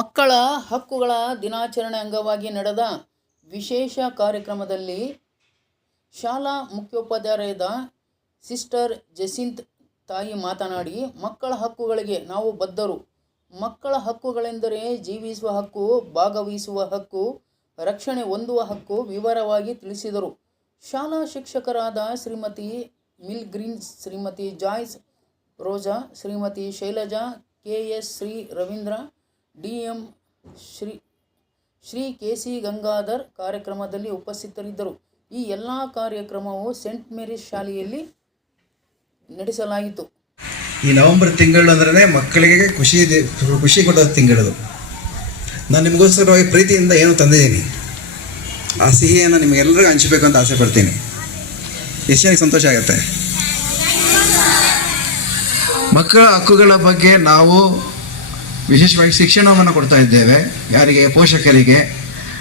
ಮಕ್ಕಳ ಹಕ್ಕುಗಳ ದಿನಾಚರಣೆ ಅಂಗವಾಗಿ ನಡೆದ ವಿಶೇಷ ಕಾರ್ಯಕ್ರಮದಲ್ಲಿ ಶಾಲಾ ಮುಖ್ಯೋಪಾಧ್ಯಾಯರಾದ ಸಿಸ್ಟರ್ ಜಸಿಂತ್ ತಾಯಿ ಮಾತನಾಡಿ, ಮಕ್ಕಳ ಹಕ್ಕುಗಳಿಗೆ ನಾವು ಬದ್ಧರು. ಮಕ್ಕಳ ಹಕ್ಕುಗಳೆಂದರೆ ಜೀವಿಸುವ ಹಕ್ಕು, ಭಾಗವಹಿಸುವ ಹಕ್ಕು, ರಕ್ಷಣೆ ಹೊಂದುವ ಹಕ್ಕು ವಿವರವಾಗಿ ತಿಳಿಸಿದರು. ಶಾಲಾ ಶಿಕ್ಷಕರಾದ Shrimati Milgreen, Shrimati Joyce Roja, Shrimati Shailaja, K S Shri Ravindra D M Shri Shri K C Gangadhar ಕಾರ್ಯಕ್ರಮದಲ್ಲಿ ಉಪಸ್ಥಿತರಿದ್ದರು. ಈ ಎಲ್ಲ ಕಾರ್ಯಕ್ರಮವು ಸೆಂಟ್ ಮೇರಿಸ್ ಶಾಲೆಯಲ್ಲಿ ನಡೆಸಲಾಯಿತು. ಈ ನವೆಂಬರ್ ತಿಂಗಳು ಅಂದ್ರೆ ಮಕ್ಕಳಿಗೆ ಖುಷಿ ಇದೆ- ಖುಷಿ ಕೊಡೋ ತಿಂಗಳದು. ನಾನು ನಿಮಗೋಸ್ಕರವಾಗಿ ಪ್ರೀತಿಯಿಂದ ಏನು ತಂದಿದ್ದೀನಿ. ಆ ಸಿಹಿಯನ್ನು ನಿಮಗೆಲ್ಲರಿಗೂ ಹಂಚಬೇಕು ಅಂತ ಆಸೆ ಪಡ್ತೀನಿ. ಎಷ್ಟು ಜನಕ್ಕೆ ಸಂತೋಷ ಆಗುತ್ತೆ? ಮಕ್ಕಳ ಹಕ್ಕುಗಳ ಬಗ್ಗೆ ನಾವು ವಿಶೇಷವಾಗಿ ಶಿಕ್ಷಣವನ್ನು ಕೊಡ್ತಾ ಇದ್ದೇವೆ. ಯಾರಿಗೆ? ಪೋಷಕರಿಗೆ,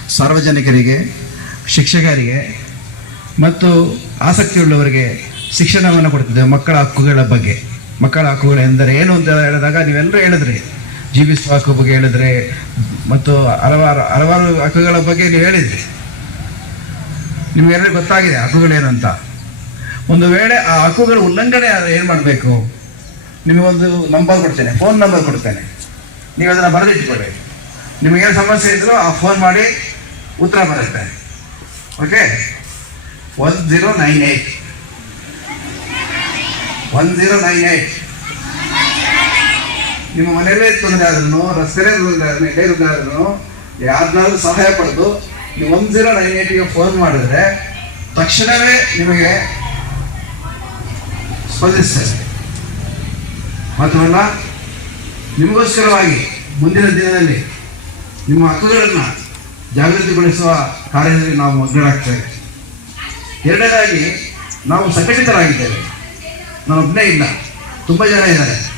ಸಾರ್ವಜನಿಕರಿಗೆ, ಶಿಕ್ಷಕರಿಗೆ ಮತ್ತು ಆಸಕ್ತಿ ಉಳ್ಳವರಿಗೆ ಶಿಕ್ಷಣವನ್ನು ಕೊಡ್ತಿದ್ದೇವೆ ಮಕ್ಕಳ ಹಕ್ಕುಗಳ ಬಗ್ಗೆ. ಮಕ್ಕಳ ಹಕ್ಕುಗಳು ಎಂದರೆ ಏನು ಅಂತ ಹೇಳಿದಾಗ ನೀವೆಲ್ಲರೂ ಹೇಳಿದ್ರಿ. ಜೀವಿಸುವ ಹಕ್ಕು ಬಗ್ಗೆ ಹೇಳಿದ್ರಿ ಮತ್ತು ಹಲವಾರು ಹಲವಾರು ಹಕ್ಕುಗಳ ಬಗ್ಗೆ ನೀವು ಹೇಳಿದ್ರಿ. ನಿಮಗೆಲ್ಲರಿಗೂ ಗೊತ್ತಾಗಿದೆ ಹಕ್ಕುಗಳೇನು ಅಂತ. ಒಂದು ವೇಳೆ ಆ ಹಕ್ಕುಗಳ ಉಲ್ಲಂಘನೆ ಏನು ಮಾಡಬೇಕು? ನಿಮಗೊಂದು ನಂಬರ್ ಕೊಡ್ತೇನೆ ಫೋನ್ ನಂಬರ್ ಕೊಡ್ತೇನೆ. ನೀವು ಅದನ್ನು ಬರೆದಿಟ್ಕೊಳ್ಳಿ. ನಿಮಗೇನು ಸಮಸ್ಯೆ ಇದ್ದರೂ ಆ ಫೋನ್ ಮಾಡಿ ಉತ್ತರ ಬರುತ್ತೆ. Okay one zero nine eight one zero nine eight ನಿಮ್ಮ ಮನೆಯಲ್ಲೇ ತೊಂದರೆ ಆದ್ರೂ, ರಸ್ತೆಯಲ್ಲೇ ತೊಂದರೆ ಆದ್ರೂ, ಎಲ್ಲೇ ತೊಂದರೆ ಆದ್ರೂ ಯಾರನ್ನಾದ್ರೂ ಸಹಾಯ ಪಡೆದು ನೀವು ಒನ್ ಜೀರೋ ನೈನ್ ಏಯ್ಟಿಗೆ ಫೋನ್ ಮಾಡಿದ್ರೆ ತಕ್ಷಣವೇ ನಿಮಗೆ ಸ್ಪಂದಿಸ್ತಾರೆ. ಮಾತ್ರವಲ್ಲ ನಿಮಗೋಸ್ಕರವಾಗಿ ಮುಂದಿನ ದಿನದಲ್ಲಿ ನಿಮ್ಮ ಹಕ್ಕುಗಳನ್ನು ಜಾಗೃತಿಗೊಳಿಸುವ ಕಾರ್ಯದಲ್ಲಿ ನಾವು ಮಗ್ನರಾಗ್ತೇವೆ. ಎರಡನೇದಾಗಿ, ನಾವು ಸಂಘಟಿತರಾಗಿದ್ದೇವೆ. ನಾನೊಬ್ಬನೇ ಇಲ್ಲ, ತುಂಬ ಜನ ಇದ್ದಾರೆ.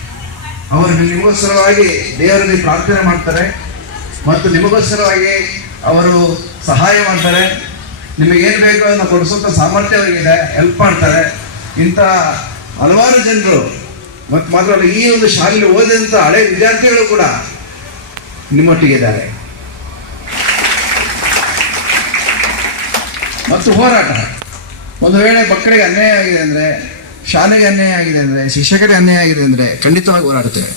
ಅವರು ನಿಮಗೋಸ್ಕರವಾಗಿ ದೇವರಲ್ಲಿ ಪ್ರಾರ್ಥನೆ ಮಾಡ್ತಾರೆ. ಮತ್ತು ನಿಮಗೋಸ್ಕರವಾಗಿ ಅವರು ಸಹಾಯ ಮಾಡ್ತಾರೆ. ನಿಮಗೇನು ಬೇಕೋ ಅದನ್ನು ಕೊಡಿಸುವಂಥ ಸಾಮರ್ಥ್ಯ ಅವರಿಗಿದೆ ಹೆಲ್ಪ್ ಮಾಡ್ತಾರೆ. ಇಂಥ ಹಲವಾರು ಜನರು ಮತ್ತು ಮಾತ್ರ ಈ ಒಂದು ಶಾಲೆಯಲ್ಲಿ ಓದಿದಂಥ ಹಳೆ ವಿದ್ಯಾರ್ಥಿಗಳು ಕೂಡ ನಿಮ್ಮೊಟ್ಟಿಗಿದ್ದಾರೆ. ಮತ್ತು ಹೋರಾಟ. ಒಂದು ವೇಳೆ ಮಕ್ಕಳಿಗೆ ಅನ್ಯಾಯ ಆಗಿದೆ ಅಂದರೆ, ಶಾಲೆಗೆ ಅನ್ಯಾಯ ಆಗಿದೆ ಅಂದರೆ, ಶಿಕ್ಷಕರಿಗೆ ಅನ್ಯಾಯ ಆಗಿದೆ ಅಂದರೆ ಖಂಡಿತವಾಗಿ ಹೋರಾಡ್ತೇವೆ